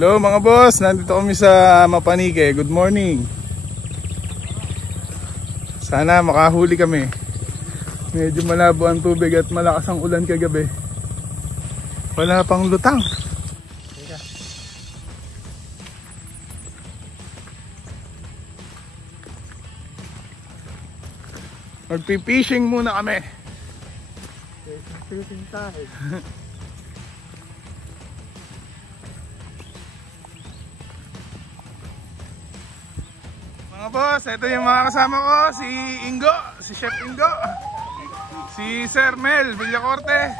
Hello mga boss, nandito kami sa Mapanike. Good morning. Sana makahuli kami. Medyo malabo ang tubig at malakas ang ulan kagabi. Wala pang lutang. Magpipishing muna kami. Fishing tayo. Mga boss, ito yung mga kasama ko. Si Ingo, si Chef Ingo, si Sir Mel Villacorte,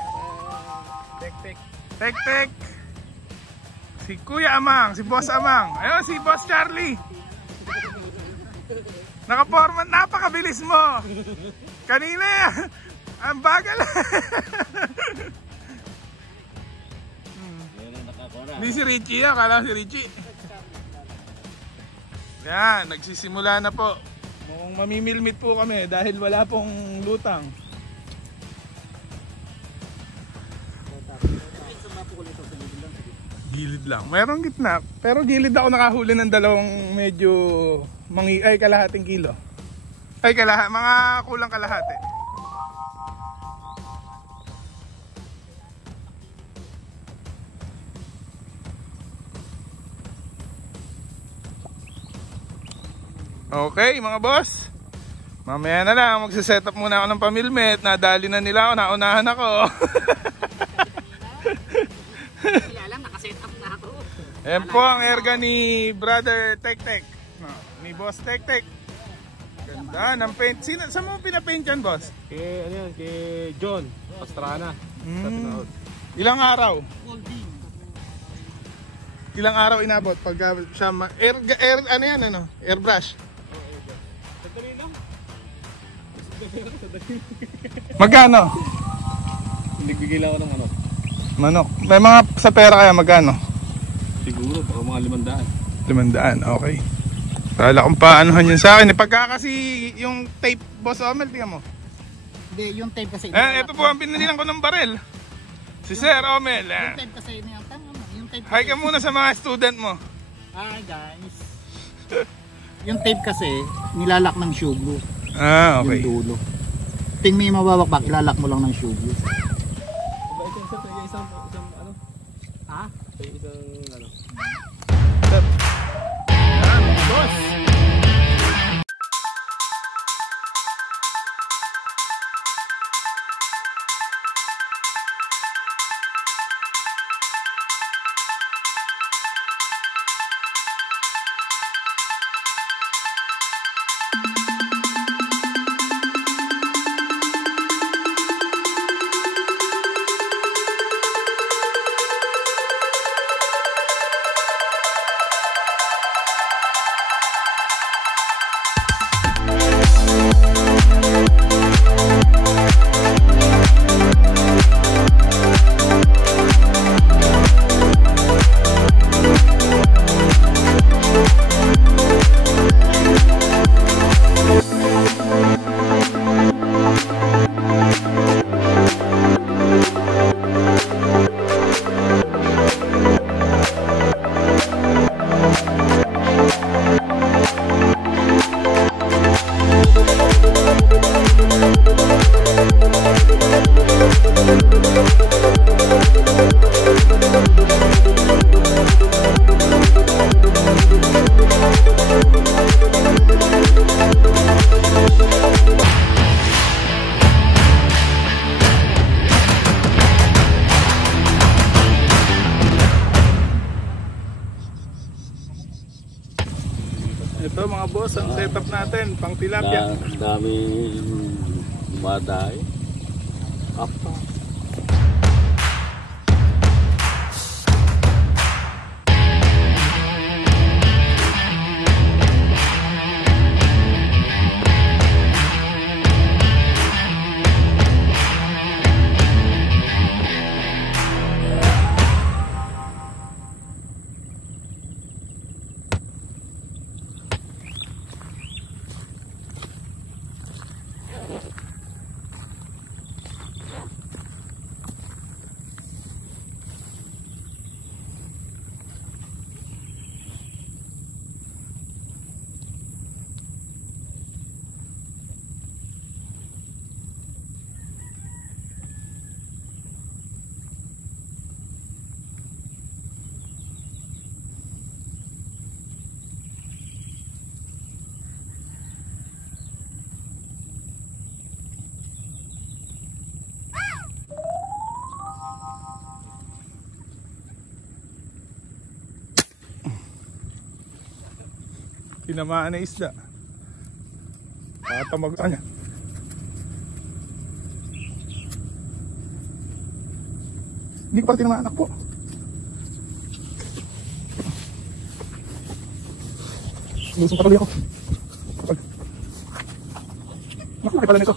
Tek, si Kuya Amang, si Boss Amang, ayun si Boss Charlie. Nakaporma, napakabilis mo. Kanina, ang bagal. Hindi si Richie, akala si Richie. Yan, nagsisimula na po. Mukhang mamimilmit po kami dahil wala pong lutang. Gilid lang. Mayroong gitna. Pero gilid ako nakahuli ng dalawang medyo ay kalahating kilo. Ay mga kulang kalahati. Okay mga boss, mamaya na lang magsiset up muna ako ng pamilmet. Nadali na nila ako, naunahan ako. Kaya lang, nakaset up na ako. Ayan po ang erga ni Brother Tek, no, ni Boss Tek. Ganda ng paint. Saan mo pinapaint yan, boss? Ano yan? Kay John Pastrana. Ilang araw? Ilang araw inabot pag siya ano yan, ano? Airbrush? Magkano? Nagbigay lang ako ng Manok. May mga sa pera kaya magkano? Siguro baka mga 500. 500, okay. Kala kong paanohan yun sa akin. Pagka kasi yung tape, Boss Omel, tingnan mo. Hindi, yung tape kasi. Ito po ang pinilihan ko ng baril. Si Sir Omel. Yung tape kasi yung tape. Hi ka muna sa mga student mo. Hi guys. Yung tape kasi nilalak ng shoe glue. Okay. Yung dulo. Ting may mababakbak, ilalak mo lang ng shoe glue. Isang Ha? Isang Boss. Ito mga boss, ang setup natin, pang tilapia. dami maday. Apa. Tinamaan na isda. Tatamag niya. Hindi ko pala tinamaan anak po. Lusong patuloy ako. Naku, laki pala nito.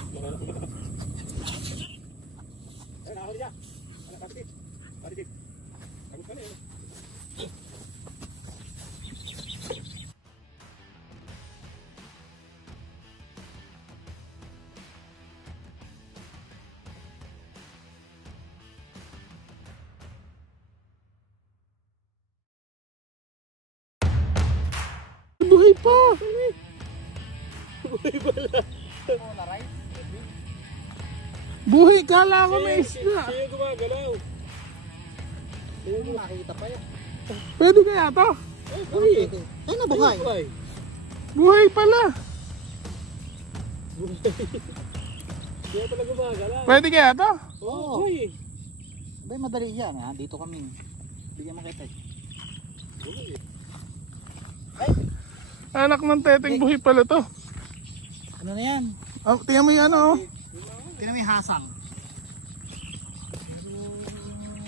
Buhay pa! Buhay pala. Buhay, kala ko may isda. Siya gumagalaw. Nakita pa yan. Pwede kaya to? Buhay. Ay, nabuhay. Buhay. Buhay pala. Siya pala gumagalaw. Pwede kaya to? Oo. Buhay. Abay, madali yan. Ha? Dito kami. Bigyan mo kita. Buhay. Anak ng teteng, buhay pala to. Ano na yan? Oh, tingnan mo yung ano oh. Tingnan mo yung hasang.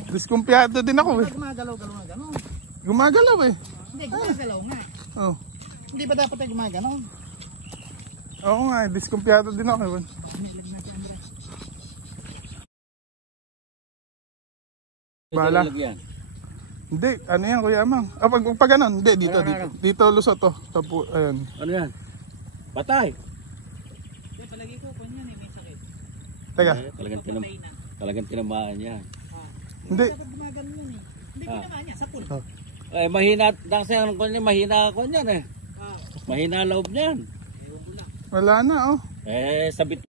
Diskumpiyado din ako eh. Gumagalaw-galaw na gano'n. Gumagalaw eh. Hindi, gumagalaw nga. Oh. Hindi ba dapat ay gumagalaw? Oo nga eh, diskumpiyado din ako eh. Bala. Hindi, ano yan Kuya Amang? Ah, pag ganun, hindi, dito, dito. Dito lusot to. Tapo, ayan. Ano yan? Patay. Palagi ko, yan may sakit. Teka, Talagang tinamaan niya. hindi. Dapat gumagalaw yun eh. Hindi ginawa niya, sa pool. Eh, mahina, dahil sa mahina ako niyan eh. Mahina loob niyan. Wala na oh. Eh, sabit.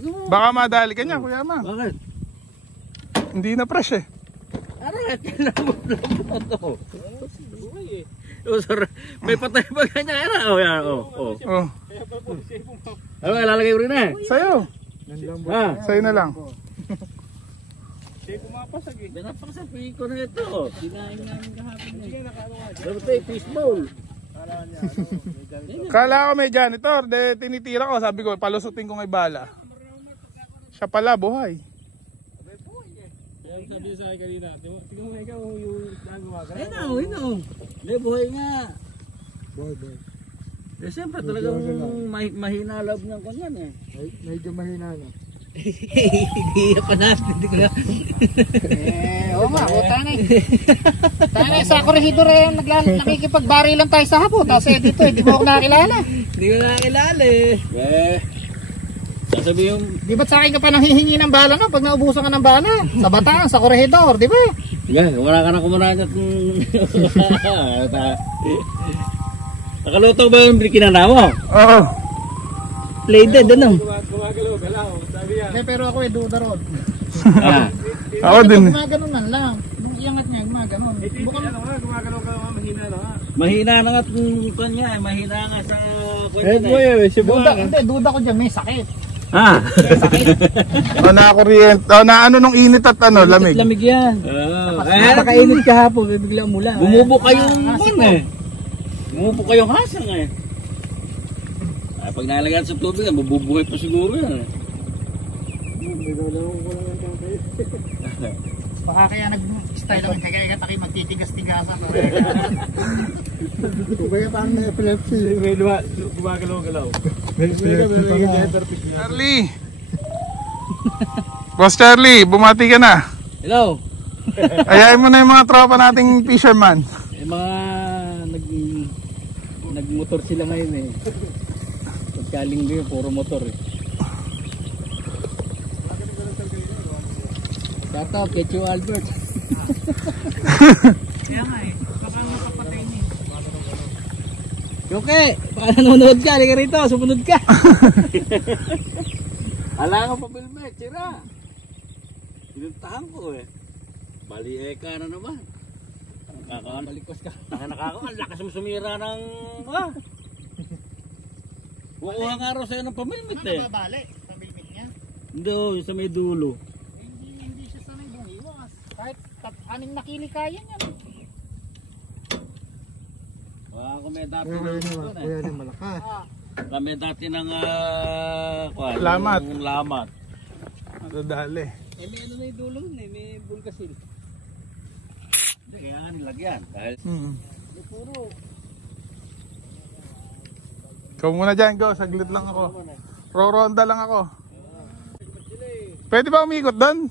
Baka madali ka niya Kuya Amang. Bakit? Hindi na fresh eh. Ano nga, kailangan to? May patay ba ganyan? Oh, yan, oh. Oh, Ano, ilalagay ko rin eh. sa'yo. Ha? Sa'yo na lang. Binapasabi ko na ito. Kinain namin kahapon eh. Dapat tayo, fish bowl. Kala ko may janitor, de tinitira ko, sabi ko palusutin ko may bala. Siya pala buhay. Sabi sa akin kanina, tingnan mo ikaw yung gumagalaw. Ayun na, ayun na. Hindi, buhay nga. Boy. Eh, siyempre talagang mahina loob ng kanyan eh. Medyo mahina na. Hindi pa natin, hindi ko na. Oo nga, tanay. Tanay, sa korehidor eh, nakikipagbari lang tayo sa hapon. Tapos dito, hindi mo ako nakakilala. Hindi ko nakakilala eh. Sasabi yung... Di ba't sa akin ka pa nanghihingi ng bala no? Pag naubusan ka ng bala? Sa Bataan, sa korehidor, di ba? Wala ka na kumanan at... Nakaluto ba yung kinana mo? Oo. Plated, ano? Gumagalaw, sabi yan. Pero ako eh, duda ron. Ako din. Gumaganon man lang. Nung iangat niya, gumaganon. Gumagalaw, mahina na nga. Mahina na nga itong kanya eh. Mahina nga sa... Duda ko dyan, may sakit. Ah! O nakakuryente. O na ano nung init at ano, lamig. Lamig yan. Napakainit kahapon, bigla mula. Bumubo kayong eh. Bumubo kayong hasang eh. Ay, pag nalagyan sa tubig, mabubuhay pa siguro yan. Baka kaya nag-style naman kaya tayo magtitigas-tigasan. Kaya parang may epilepsy. May gumagalaw-galaw. Charlie! Boss Charlie, bumati ka na. Hello! Ayain mo na yung mga tropa nating fisherman. Eh, mga nagmotor sila ngayon eh. Pagkaling yun, puro motor eh. Shout out, Ketcho Albert. Kaya nga eh, baka makapatay niya. Yoke, baka nanonood ka, halika rito, sumunod ka. Hala ka pa Bilmek, tira. Pinuntahan ko eh. Bali eka na naman. Balikos ka. Nakakaon, lakas mo sumira ng... Kukuha nga raw sa'yo ng pamilmit eh. Ano babalik? Pamilmit niya? Hindi, sa may dulo. Hindi siya sanay bumiwas. 6 na kili kaya yan. Kung may dati Kuya din malakas. kami dati ng Lamat. Lamat. Nadadali. May ano na yung dulo nun may bulkasil. Hindi, kaya nga nilagyan. Dahil Puro. Ikaw muna dyan, go. Saglit lang ako. Roronda lang ako. Pwede ba umikot doon?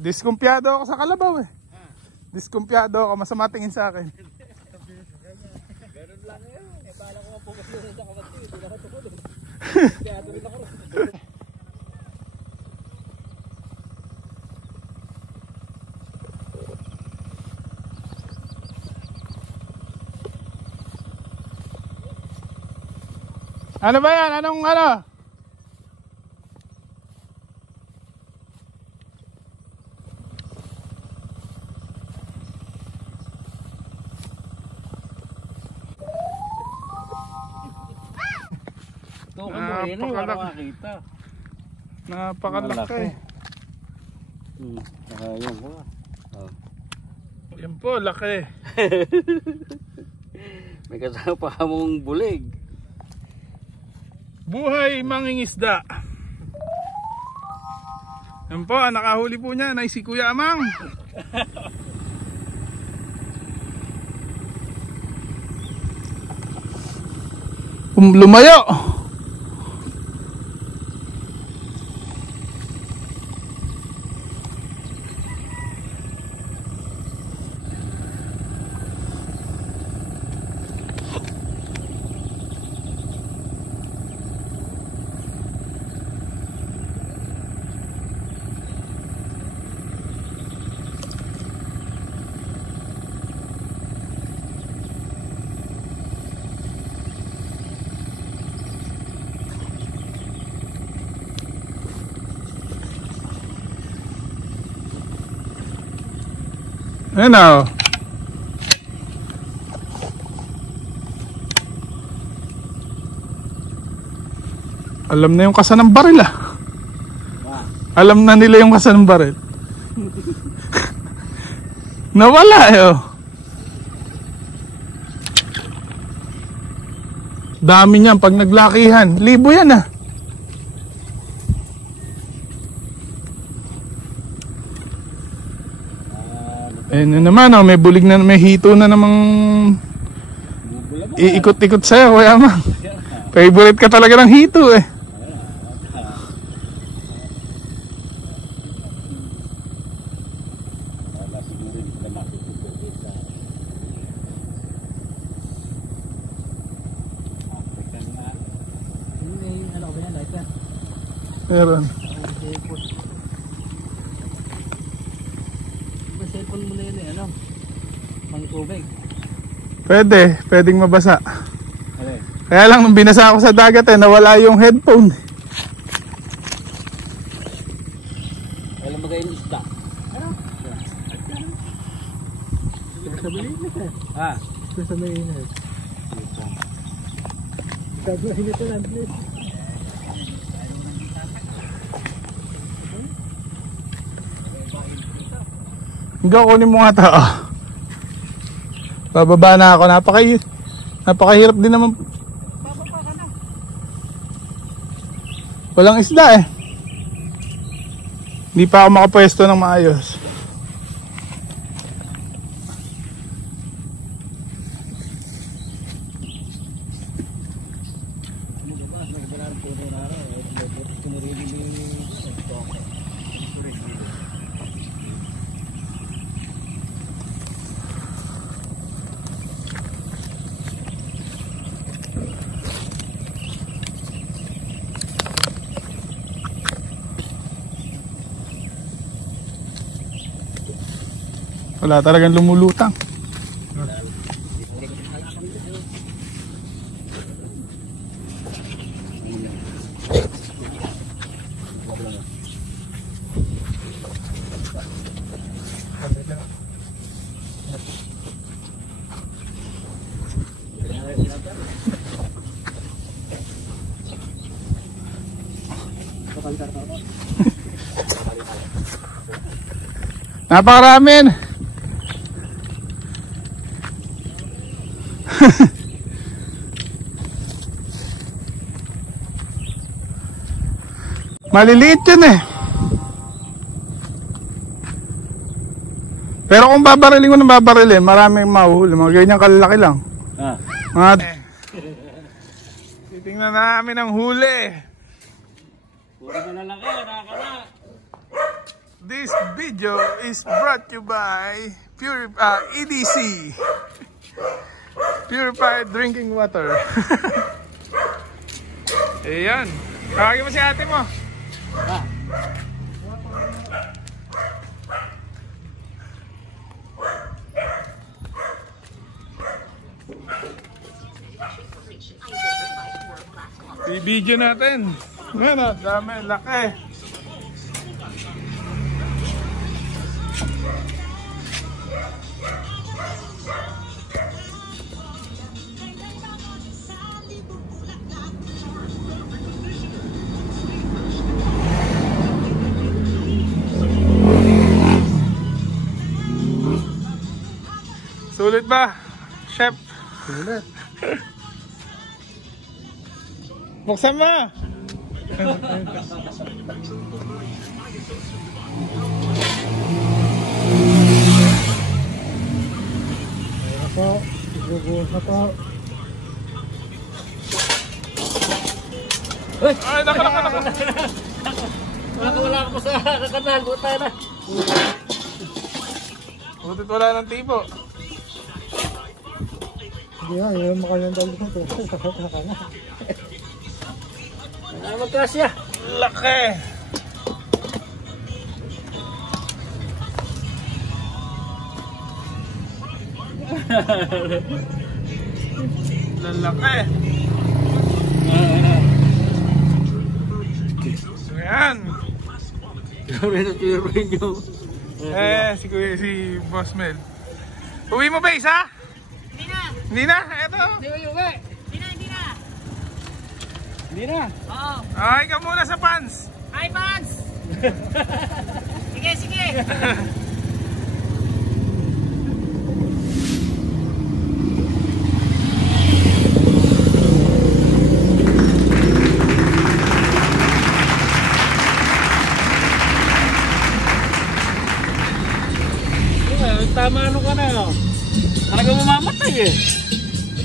Diskumpiyado ako sa kalabaw eh. Diskumpiyado ako. Masama tingin sa akin. ganun lang yun. Bala ko mapukas yun sa kamat ko. Hindi na ako tukulong. Kaya rin ako. Ano ba yan? Anong ano? Ito ka mo rin eh. Wala makakita. Napakalaki. Saka yun ko. Yan po, laki. May kasama pa mong bulig. Buhay mangingisda. Yan po, ang nakahuli po niya ay si Kuya Amang. Lumayo. Ayan o. Alam na yung kasa ng baril ah. Alam na nila yung kasa ng baril. Nawala eh oh. Dami niyan pag naglakihan. Libo yan ah. Eh na naman oh, may bulig na, may hito na namang iikot-ikot sa'yo, Kuya Amang. Favorite ka talaga ng hito eh. Meron. Cellphone mo na yun eh, ano? Mang tubig. Pwedeng mabasa. Okay. Kaya lang nung binasa ako sa dagat eh, nawala yung headphone. Alam mo kayo yung isda? Ano? Sa malinis eh. Ah. Sa malinis. Gagawin ito lang please. Hanggang kunin mo nga ito. Oh. Bababa na ako. Napakahirap din naman. Walang isda eh. Hindi pa ako makapwesto ng maayos. Wala talagang lumulutang. Napakaramin. Maliliit yun eh. Pero kung babarilin ko ng babarilin, maraming mahuhuli. Mga ganyan kalalaki lang. Mga... Titingnan namin ang huli. This video is brought to you by EDC. Purified Drinking Water. Ayan. Tawagin mo si ate mo. I-video natin. Ano, dami, laki. Sulit ba, chef? Sulit. Buksan mo! Ayan po. Igubuhos na po. Ay, naka. Wala ka pa sa kanal, buta na. Butit wala ng tipo. Hindi nga, yun mo kayong dalawa po. Saka na. Magkasya. Laki! Lalaki! So yan! Si Boss Mel. Uwi mo ba isa? Hindi na. Hindi na? Eto? Hindi na. Oo. Ay, ka muna sa pants! Hi, Pans! Sige. Tama ano ka na, no? Talaga mamamatay eh.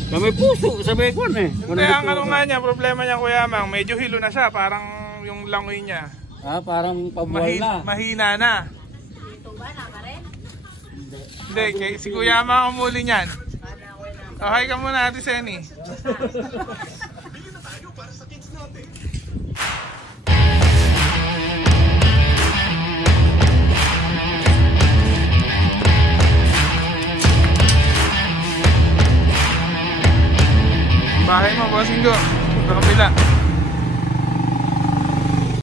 Na may puso, sabi ko eh. Hindi, ang ano nga niya, problema niya Kuya Mang, medyo hilo na siya, parang yung langoy niya. Parang pabuhay na. Mahina na. Ito ba, naka rin? Hindi, si Kuya Mang ang muli niyan. Okay ka muna, Ate Senny. Bahay mo, bossing ko. Sa kapila.